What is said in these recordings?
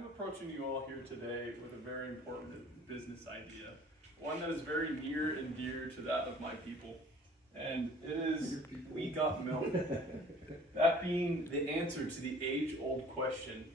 I'm approaching you all here today with a very important business idea, one that is very near and dear to that of my people, and it is We Got Milk. That being the answer to the age-old question,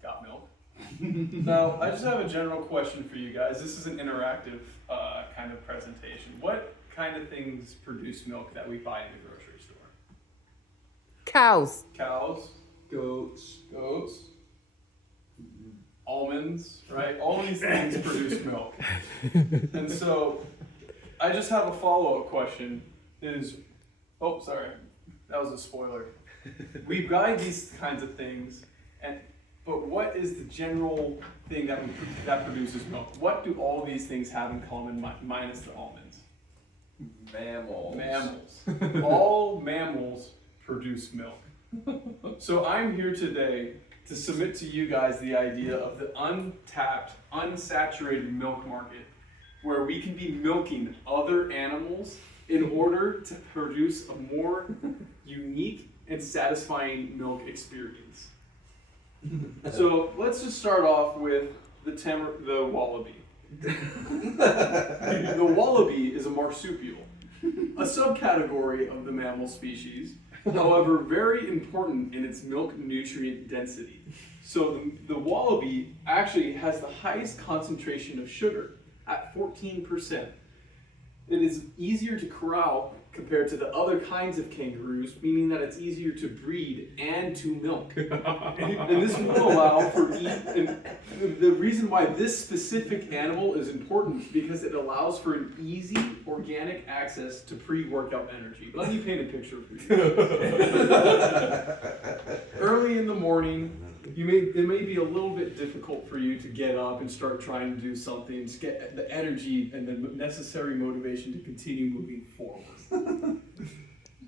got milk? Now, I just have a general question for you guys. This is an interactive kind of presentation. What kind of things produce milk that we buy in the grocery store? Cows. Cows, goats, almonds, right? All these things produce milk. And so, I just have a follow-up question is, oh, sorry, that was a spoiler. We buy these kinds of things, but what is the general thing that produces milk? What do all these things have in common minus the almonds? Mammals. All mammals produce milk. So I'm here today to submit to you guys the idea of the untapped, unsaturated milk market, where we can be milking other animals in order to produce a more unique and satisfying milk experience. So let's just start off with the wallaby. The wallaby is a marsupial, a subcategory of the mammal species, however very important in its milk nutrient density. So the wallaby actually has the highest concentration of sugar at 14%. It is easier to corral compared to the other kinds of kangaroos, meaning that it's easier to breed and to milk. And this will allow for the reason why this specific animal is important, because it allows for an easy organic access to pre-workout energy. Let me paint a picture for you. Early in the morning, it may be a little bit difficult for you to get up and start trying to do something, to get the energy and the necessary motivation to continue moving forward.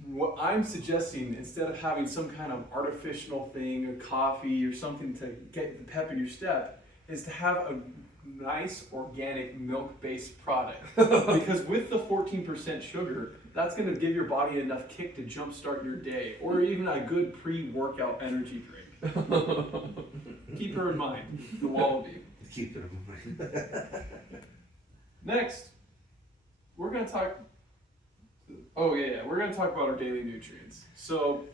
What I'm suggesting, instead of having some kind of artificial thing or coffee or something to get the pep in your step, is to have a nice organic milk-based product. Because with the 14% sugar, that's going to give your body enough kick to jumpstart your day, or even a good pre-workout energy drink. Keep her in mind, the wallaby. Keep it in mind. Next, we're going to talk. We're going to talk about our daily nutrients. So,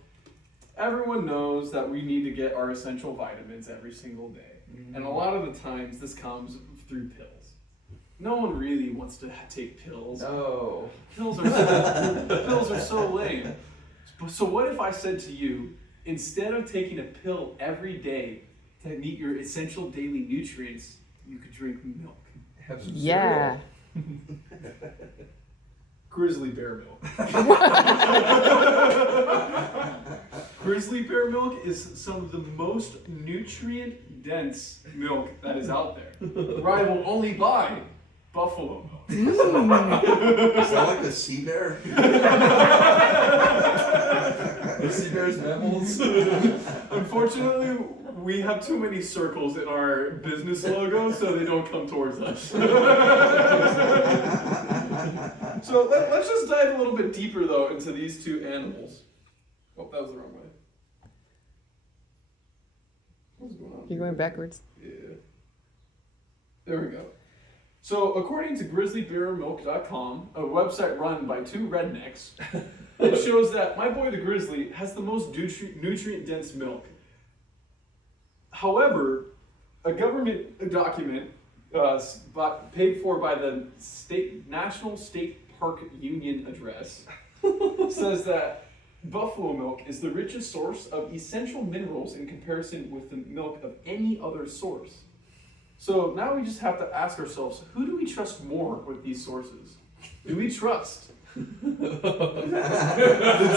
everyone knows that we need to get our essential vitamins every single day, and a lot of the times this comes through pills. No one really wants to take pills. No. Pills are so lame. So what if I said to you, instead of taking a pill every day to meet your essential daily nutrients, you could drink milk? Have some Yeah. Grizzly bear milk. Grizzly bear milk is some of the most nutrient-dense milk that is out there. Rivaled only by buffalo milk. Is that like the sea bear? The sea bears mammals. Unfortunately, we have too many circles in our business logo, so they don't come towards us. So let's just dive a little bit deeper, though, into these two animals. Oh, that was the wrong way. What's going on? You're going backwards. Yeah. There we go. So, according to grizzlybearmilk.com, a website run by two rednecks, it shows that my boy the grizzly has the most nutrient-dense milk. However, a government document paid for by the National State Park Union Address says that buffalo milk is the richest source of essential minerals in comparison with the milk of any other source. So now we just have to ask ourselves, who do we trust more with these sources? Do we trust the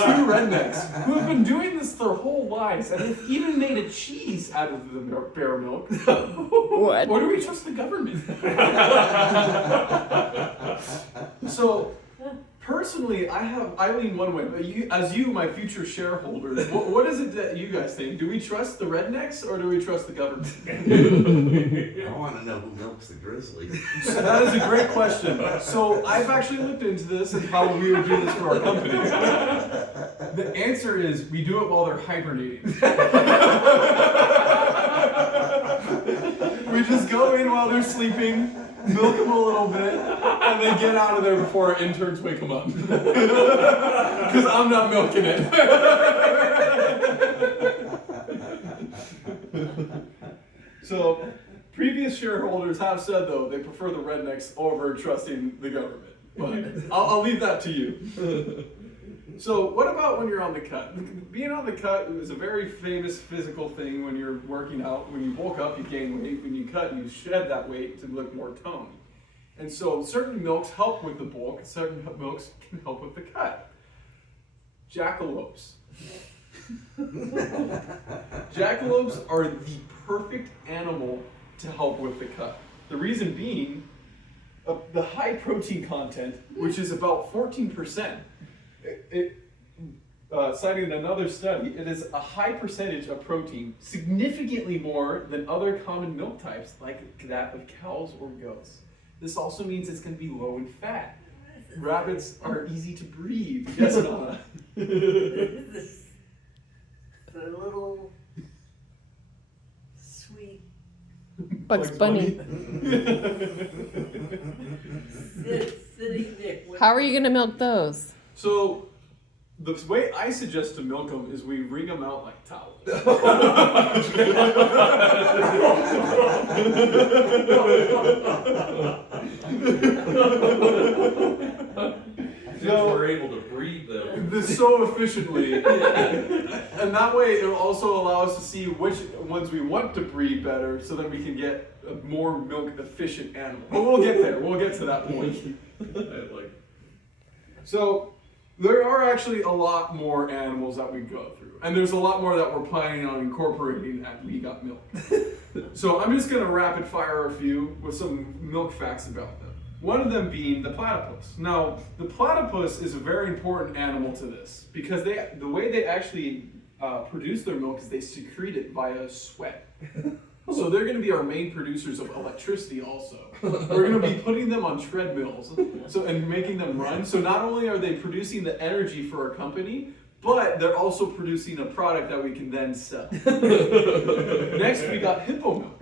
two rednecks who have been doing this their whole lives and have even made a cheese out of the bear milk? What? Or do we trust the government? So, personally, I lean one way, but as my future shareholders, what is it that you guys think? Do we trust the rednecks or do we trust the government? I want to know who milks the grizzly. So that is a great question. So I've actually looked into this and how we would do this for our company. The answer is we do it while they're hibernating. We just go in while they're sleeping, milk them a little bit, and then get out of there before our interns wake them up. Because I'm not milking it. So, previous shareholders have said, though, they prefer the rednecks over trusting the government. But I'll leave that to you. So, what about when you're on the cut? Being on the cut is a very famous physical thing when you're working out. When you bulk up, you gain weight. When you cut, you shed that weight to look more toned. And so, certain milks help with the bulk, certain milks can help with the cut. Jackalopes. Jackalopes are the perfect animal to help with the cut. The reason being, the high protein content, which is about 14%. Citing another study, it is a high percentage of protein, significantly more than other common milk types like that of cows or goats. This also means it's going to be low in fat. Rabbits are easy to breed. Yes, Nana? The little sweet Bugs Bunny. sitting there. How are you gonna milk those? So, the way I suggest to milk them is we wring them out like towels. So we're able to breed them. This so efficiently. And that way it'll also allow us to see which ones we want to breed better so that we can get a more milk efficient animal. But we'll get there. We'll get to that point. So there are actually a lot more animals that we go through. And there's a lot more that we're planning on incorporating at We Got Milk. So I'm just going to rapid fire a few with some milk facts about them. One of them being the platypus. Now, the platypus is a very important animal to this because the way they actually produce their milk is they secrete it via sweat. So they're going to be our main producers of electricity also. We're going to be putting them on treadmills and making them run. So not only are they producing the energy for our company, but they're also producing a product that we can then sell. Next, we got hippo milk.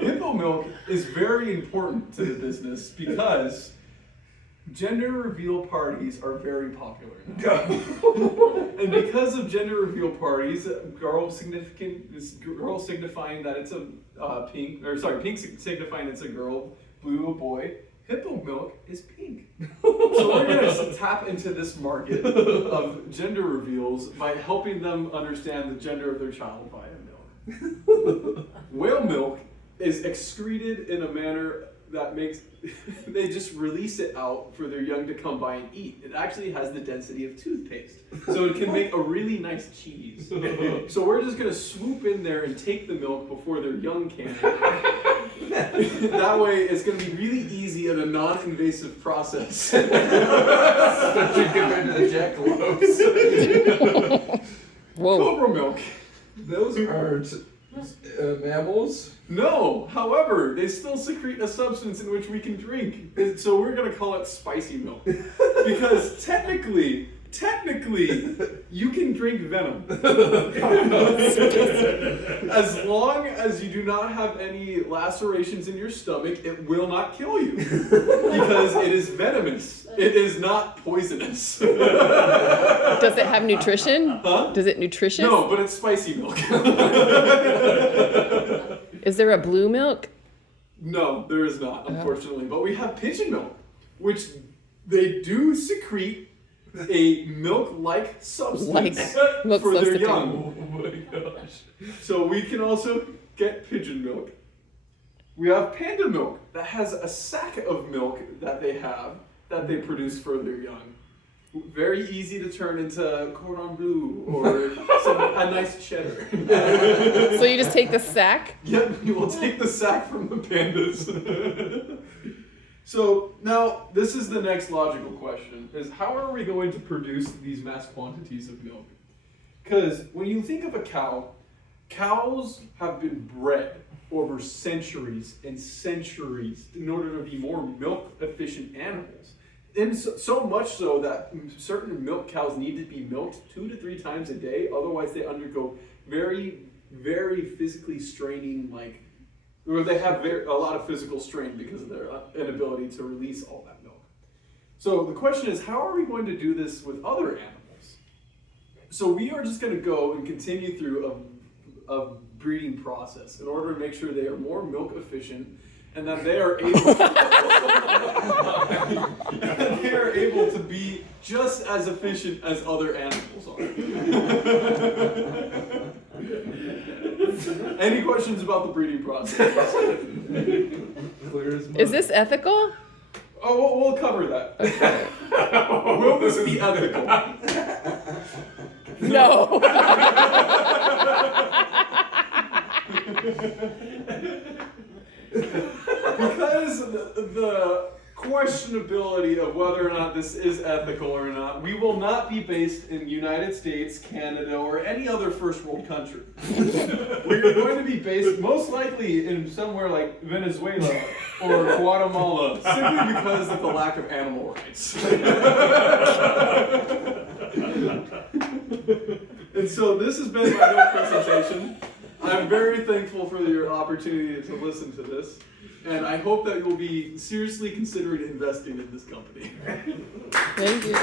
Hippo milk is very important to the business because gender reveal parties are very popular now. And because of gender reveal parties, girl signifying that it's a pink signifying it's a girl, blue a boy. Hippo milk is pink. So we're going to tap into this market of gender reveals by helping them understand the gender of their child via milk. Whale milk is excreted in a manner that makes, they just release it out for their young to come by and eat. It actually has the density of toothpaste. So it can make a really nice cheese. So we're just going to swoop in there and take the milk before their young can. That way it's going to be really easy and a non-invasive process. Especially compared to the jackalopes. Whoa. Cobra milk. Those aren't mammals. No, however, they still secrete a substance in which we can drink. And so we're going to call it spicy milk. Because technically, you can drink venom. As long as you do not have any lacerations in your stomach, it will not kill you. Because it is venomous. It is not poisonous. Does it have nutrition? Huh? Does it nutritious? No, but it's spicy milk. Is there a blue milk? No, there is not, unfortunately. But we have pigeon milk, which they do secrete a milk-like substance milk for their substitute. young. Oh my gosh. So we can also get pigeon milk. We have panda milk that has a sack of milk that they produce for their young. Very easy to turn into cordon bleu or a nice cheddar. So you just take the sack? Yep, you will take the sack from the pandas. So now, this is the next logical question, is how are we going to produce these mass quantities of milk? Because when you think of a cow, cows have been bred over centuries and centuries in order to be more milk-efficient animals. And so much so that certain milk cows need to be milked 2 to 3 times a day, otherwise they undergo very, very physically straining or they have a lot of physical strain because of their inability to release all that milk. So the question is, how are we going to do this with other animals? So we are just going to go and continue through a breeding process in order to make sure they are more milk efficient and that they are able to be just as efficient as other animals are. Any questions about the breeding process? Clear as mud. Is this ethical? Oh, we'll cover that. Okay. Will this be ethical? No. Because the questionability of whether or not this is ethical or not, we will not be based in the United States, Canada, or any other first world country. We're going to be based most likely in somewhere like Venezuela or Guatemala, simply because of the lack of animal rights. And so this has been my whole presentation. I'm very thankful for your opportunity to listen to this, and I hope that you'll be seriously considering investing in this company. Thank you.